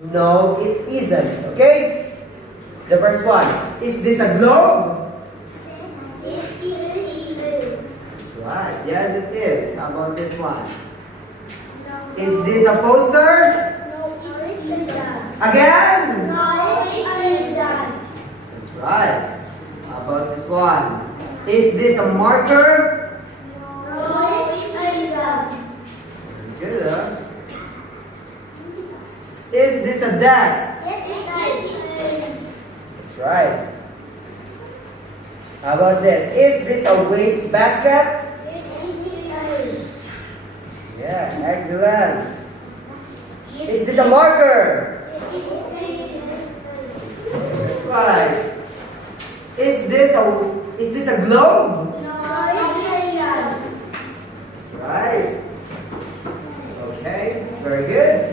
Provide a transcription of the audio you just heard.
No, it isn't. Okay? The first one. Is this a globe? Yes, it is. That's right. Yes, it is. How about this one? Is this a poster? No, it isn't. Again? No, it isn't. That's right. How about this one? Is this a marker? No, it isn't. Very good, huh? Is this a desk? Yes, it is. That's right. How about this? Is this a waste basket? Yes, it is. Yeah, excellent. Is this a marker? Yes, it is. That's right. Is this a globe? No, it isn't. That's right. Okay, very good.